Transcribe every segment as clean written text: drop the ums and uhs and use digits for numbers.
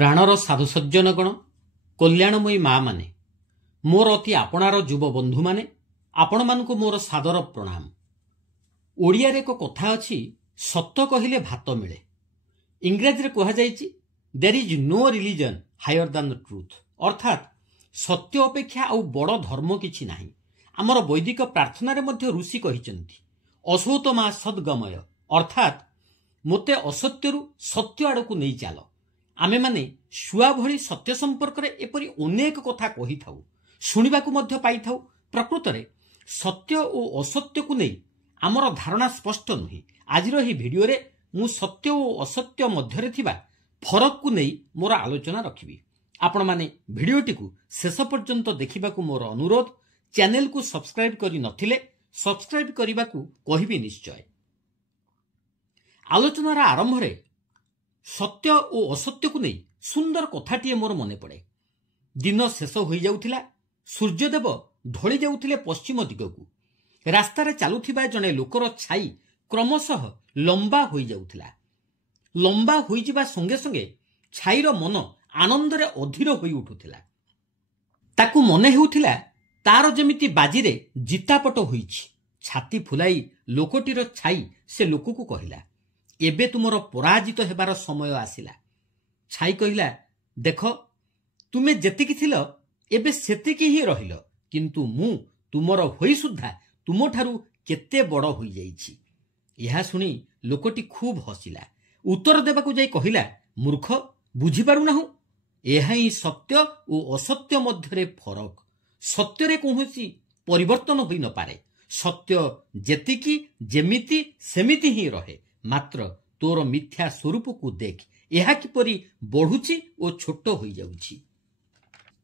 ପ୍ରାଣର ସାଧୁସଜ୍ଜନଗଣ, କଲ୍ୟାଣମୟୀ ମା ମାନେ, ମୋର ଅତି ଆପଣାର ଯୁବ ବନ୍ଧୁମାନେ, ଆପଣମାନଙ୍କୁ ମୋର ସାଦର ପ୍ରଣାମ। ଓଡ଼ିଆରେ ଏକ କଥା ଅଛି, ସତ କହିଲେ ଭାତ ମିଳେ। ଇଂରାଜୀରେ କୁହାଯାଇଛି there is no religion higher than the truth, ଅର୍ଥାତ୍ ସତ୍ୟ ଅପେକ୍ଷା ଆଉ ବଡ଼ ଧର୍ମ କିଛି ନାହିଁ। ଆମର ବୈଦିକ ପ୍ରାର୍ଥନାରେ ମଧ୍ୟ ଋଷି କହିଛନ୍ତି ଅସୌତ ମା ସଦ୍ଗମୟ, ଅର୍ଥାତ୍ ମୋତେ ଅସତ୍ୟରୁ ସତ୍ୟ ଆଡ଼କୁ ନେଇ ଚାଲ। ଆମେମାନେ ଶୁଆ ଭଳି ସତ୍ୟ ସମ୍ପର୍କରେ ଏପରି ଅନେକ କଥା କହିଥାଉ, ଶୁଣିବାକୁ ମଧ୍ୟ ପାଇଥାଉ। ପ୍ରକୃତରେ ସତ୍ୟ ଓ ଅସତ୍ୟକୁ ନେଇ ଆମର ଧାରଣା ସ୍ପଷ୍ଟ ନୁହେଁ। ଆଜିର ଏହି ଭିଡ଼ିଓରେ ମୁଁ ସତ୍ୟ ଓ ଅସତ୍ୟ ମଧ୍ୟରେ ଥିବା ଫରକକୁ ନେଇ ମୋର ଆଲୋଚନା ରଖିବି। ଆପଣମାନେ ଭିଡ଼ିଓଟିକୁ ଶେଷ ପର୍ଯ୍ୟନ୍ତ ଦେଖିବାକୁ ମୋର ଅନୁରୋଧ। ଚ୍ୟାନେଲକୁ ସବସ୍କ୍ରାଇବ୍ କରି ନଥିଲେ ସବସ୍କ୍ରାଇବ୍ କରିବାକୁ କହିବି ନିଶ୍ଚୟ। ଆଲୋଚନାର ଆରମ୍ଭରେ ସତ୍ୟ ଓ ଅସତ୍ୟକୁ ନେଇ ସୁନ୍ଦର କଥାଟିଏ ମୋର ମନେ ପଡ଼େ। ଦିନ ଶେଷ ହୋଇଯାଉଥିଲା, ସୂର୍ଯ୍ୟଦେବ ଢଳି ଯାଉଥିଲେ ପଶ୍ଚିମ ଦିଗକୁ। ରାସ୍ତାରେ ଚାଲୁଥିବା ଜଣେ ଲୋକର ଛାଇ କ୍ରମଶଃ ଲମ୍ବା ହୋଇଯାଉଥିଲା। ଲମ୍ବା ହୋଇଯିବା ସଙ୍ଗେ ସଙ୍ଗେ ଛାଇର ମନ ଆନନ୍ଦରେ ଅଧୀର ହୋଇ ଉଠୁଥିଲା। ତାକୁ ମନେ ହେଉଥିଲା ତାର ଯେମିତି ବାଜିରେ ଜିତାପଟ ହୋଇଛି। ଛାତି ଫୁଲାଇ ଲୋକଟିର ଛାଇ ସେ ଲୋକକୁ କହିଲା, ଏବେ ତୁମର ପରାଜିତ ହେବାର ସମୟ ଆସିଲା। ଛାଇ କହିଲା, ଦେଖ, ତୁମେ ଯେତିକି ଥିଲ ଏବେ ସେତିକି ହିଁ ରହିଲ, କିନ୍ତୁ ମୁଁ ତୁମର ହୋଇ ସୁଦ୍ଧା ତୁମଠାରୁ କେତେ ବଡ଼ ହୋଇଯାଇଛି। ଏହା ଶୁଣି ଲୋକଟି ଖୁବ୍ ହସିଲା। ଉତ୍ତର ଦେବାକୁ ଯାଇ କହିଲା, ମୂର୍ଖ, ବୁଝିପାରୁନାହୁଁ? ଏହା ହିଁ ସତ୍ୟ ଓ ଅସତ୍ୟ ମଧ୍ୟରେ ଫରକ। ସତ୍ୟରେ କୌଣସି ପରିବର୍ତ୍ତନ ହୋଇନପାରେ। ସତ୍ୟ ଯେତିକି ଯେମିତି ସେମିତି ହିଁ ରହେ। ମାତ୍ର ତୋର ମିଥ୍ୟା ସ୍ୱରୂପକୁ ଦେଖ, ଏହା କିପରି ବଢ଼ୁଛି ଓ ଛୋଟ ହୋଇଯାଉଛି।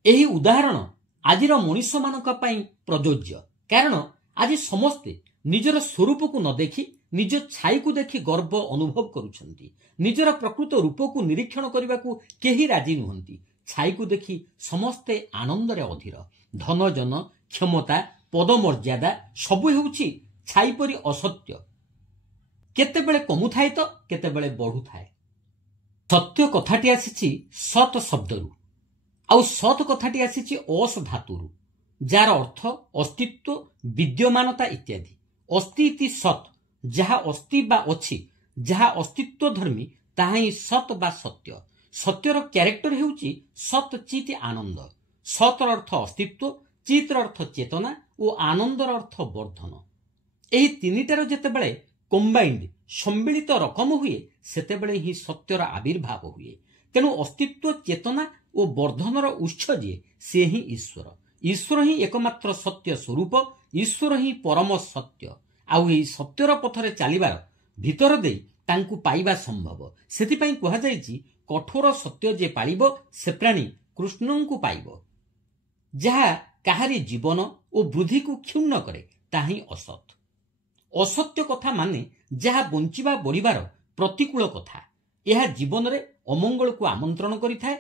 ଏହି ଉଦାହରଣ ଆଜିର ମଣିଷମାନଙ୍କ ପାଇଁ ପ୍ରଯୋଜ୍ୟ, କାରଣ ଆଜି ସମସ୍ତେ ନିଜର ସ୍ୱରୂପକୁ ନ ଦେଖି ନିଜ ଛାଇକୁ ଦେଖି ଗର୍ବ ଅନୁଭବ କରୁଛନ୍ତି। ନିଜର ପ୍ରକୃତ ରୂପକୁ ନିରୀକ୍ଷଣ କରିବାକୁ କେହି ରାଜି ନୁହନ୍ତି। ଛାଇକୁ ଦେଖି ସମସ୍ତେ ଆନନ୍ଦରେ ଅଧୀର। ଧନଜନ, କ୍ଷମତା, ପଦମର୍ଯ୍ୟାଦା ସବୁ ହେଉଛି ଛାଇ ପରି ଅସତ୍ୟ। କେତେବେଳେ କମୁଥାଏ ତ କେତେବେଳେ ବଢୁଥାଏ। ସତ୍ୟ କଥାଟି ଆସିଛି ସତ୍ ଶବ୍ଦରୁ, ଆଉ ସତ୍ କଥାଟି ଆସିଛି ଅସ୍ ଧାତୁରୁ, ଯାହାର ଅର୍ଥ ଅସ୍ତିତ୍ୱ, ବିଦ୍ୟମାନତା ଇତ୍ୟାଦି। ଅସ୍ତି ଇତି ସତ୍, ଯାହା ଅସ୍ତି ବା ଅଛି, ଯାହା ଅସ୍ତିତ୍ୱ ଧର୍ମୀ, ତାହା ହିଁ ସତ୍ ବା ସତ୍ୟ। ସତ୍ୟର କ୍ୟାରେକ୍ଟର ହେଉଛି ସତ୍ ଚିତ୍ ଆନନ୍ଦ। ସତ୍ର ଅର୍ଥ ଅସ୍ତିତ୍ୱ, ଚିତ୍ର ଅର୍ଥ ଚେତନା ଓ ଆନନ୍ଦର ଅର୍ଥ ବର୍ଦ୍ଧନ। ଏହି ତିନିଟାର ଯେତେବେଳେ କମ୍ବାଇଣ୍ଡ ସମ୍ମିଳିତ ରକମ ହୁଏ, ସେତେବେଳେ ହିଁ ସତ୍ୟର ଆବିର୍ଭାବ ହୁଏ। ତେଣୁ ଅସ୍ତିତ୍ୱ, ଚେତନା ଓ ବର୍ଦ୍ଧନର ଉତ୍ସ ଯିଏ, ସେ ହିଁ ଈଶ୍ୱର। ଈଶ୍ୱର ହିଁ ଏକମାତ୍ର ସତ୍ୟ ସ୍ୱରୂପ। ଈଶ୍ୱର ହିଁ ପରମ ସତ୍ୟ। ଆଉ ଏହି ସତ୍ୟର ପଥରେ ଚାଲିବାର ଭିତର ଦେଇ ତାଙ୍କୁ ପାଇବା ସମ୍ଭବ। ସେଥିପାଇଁ କୁହାଯାଇଛି, କଠୋର ସତ୍ୟ ଯେ ପାଳିବ ସେ ପ୍ରାଣୀ କୃଷ୍ଣଙ୍କୁ ପାଇବ। ଯାହା କାହାରି ଜୀବନ ଓ ବୃଦ୍ଧିକୁ କ୍ଷୁଣ୍ଣ କରେ, ତାହା ହିଁ ଅସତ୍। ଅସତ୍ୟ କଥା ମାନେ ଯାହା ବଞ୍ଚିବା ବଢ଼ିବାର ପ୍ରତିକୂଳ କଥା। ଏହା ଜୀବନରେ ଅମଙ୍ଗଳକୁ ଆମନ୍ତ୍ରଣ କରିଥାଏ,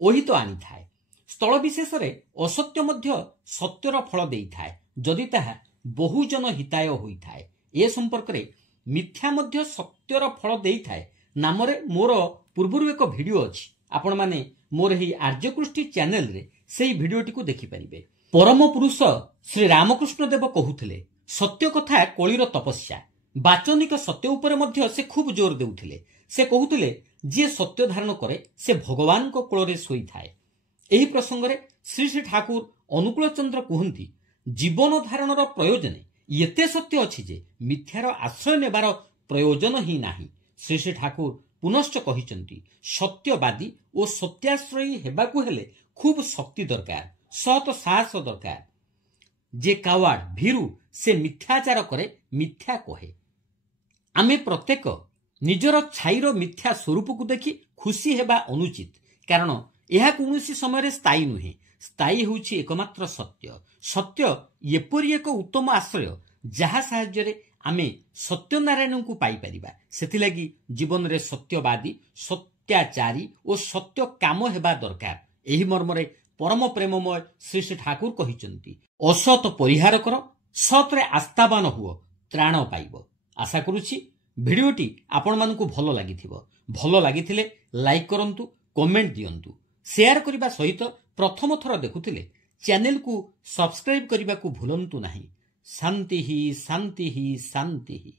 ଓହିତ ଆଣିଥାଏ। ସ୍ଥଳ ବିଶେଷରେ ଅସତ୍ୟ ମଧ୍ୟ ସତ୍ୟର ଫଳ ଦେଇଥାଏ, ଯଦି ତାହା ବହୁଜନ ହିତାୟ ହୋଇଥାଏ। ଏ ସମ୍ପର୍କରେ ମିଥ୍ୟା ମଧ୍ୟ ସତ୍ୟର ଫଳ ଦେଇଥାଏ ନାମରେ ମୋର ପୂର୍ବରୁ ଏକ ଭିଡ଼ିଓ ଅଛି। ଆପଣମାନେ ମୋର ଏହି ଆର୍ଯ୍ୟକୃଷ୍ଟି ଚ୍ୟାନେଲରେ ସେହି ଭିଡ଼ିଓଟିକୁ ଦେଖିପାରିବେ। ପରମ ପୁରୁଷ ଶ୍ରୀ ରାମକୃଷ୍ଣ ଦେବ କହୁଥିଲେ, ସତ୍ୟ କଥା କଳିର ତପସ୍ୟା। ବାଚନିକ ସତ୍ୟ ଉପରେ ମଧ୍ୟ ସେ ଖୁବ୍ ଜୋର ଦେଉଥିଲେ। ସେ କହୁଥିଲେ, ଯିଏ ସତ୍ୟ ଧାରଣ କରେ ସେ ଭଗବାନଙ୍କ କୋଳରେ ଶୋଇଥାଏ। ଏହି ପ୍ରସଙ୍ଗରେ ଶ୍ରୀ ଶ୍ରୀ ଠାକୁର ଅନୁକୂଳ ଚନ୍ଦ୍ର କୁହନ୍ତି, ଜୀବନ ଧାରଣର ପ୍ରୟୋଜନେ ଏତେ ସତ୍ୟ ଅଛି ଯେ ମିଥ୍ୟାର ଆଶ୍ରୟ ନେବାର ପ୍ରୟୋଜନ ହିଁ ନାହିଁ। ଶ୍ରୀ ଶ୍ରୀ ଠାକୁର ପୁନଶ୍ଚ କହିଛନ୍ତି, ସତ୍ୟବାଦୀ ଓ ସତ୍ୟାଶ୍ରୟୀ ହେବାକୁ ହେଲେ ଖୁବ୍ ଶକ୍ତି ଦରକାର, ସତ୍ ସାହସ ଦରକାର। ଯେ କାୱାର୍ଡ, ଭୀରୁ, ସେ ମିଥ୍ୟାଚାର କରେ, ମିଥ୍ୟା କହେ। ଆମେ ପ୍ରତ୍ୟେକ ନିଜର ଛାଇର ମିଥ୍ୟା ସ୍ୱରୂପକୁ ଦେଖି ଖୁସି ହେବା ଅନୁଚିତ, କାରଣ ଏହା କୌଣସି ସମୟରେ ସ୍ଥାୟୀ ନୁହେଁ। ସ୍ଥାୟୀ ହେଉଛି ଏକମାତ୍ର ସତ୍ୟ। ସତ୍ୟ ଏପରି ଏକ ଉତ୍ତମ ଆଶ୍ରୟ, ଯାହା ସାହାଯ୍ୟରେ ଆମେ ସତ୍ୟନାରାୟଣଙ୍କୁ ପାଇପାରିବା। ସେଥିଲାଗି ଜୀବନରେ ସତ୍ୟବାଦୀ, ସତ୍ୟାଚାରୀ ଓ ସତ୍ୟ କାମ ହେବା ଦରକାର। ଏହି ମର୍ମରେ ପରମ ପ୍ରେମମୟ ଶ୍ରୀ ଶ୍ରୀ ଠାକୁର କହିଛନ୍ତି, ଅସତ୍ ପରିହାର କର, ସତ୍ରେ ଆସ୍ଥାବାନ ହୁଅ, ତ୍ରାଣ ପାଇବ। ଆଶା କରୁଛି ଭିଡ଼ିଓଟି ଆପଣମାନଙ୍କୁ ଭଲ ଲାଗିଥିବ। ଭଲ ଲାଗିଥିଲେ ଲାଇକ୍ କରନ୍ତୁ, कमेंट दियंतु शेयर करने सहित प्रथम थर देखुथिले चैनल को सब्सक्राइब करने को भूलंतु नहीं। शांति ही शांति ही शांति ही।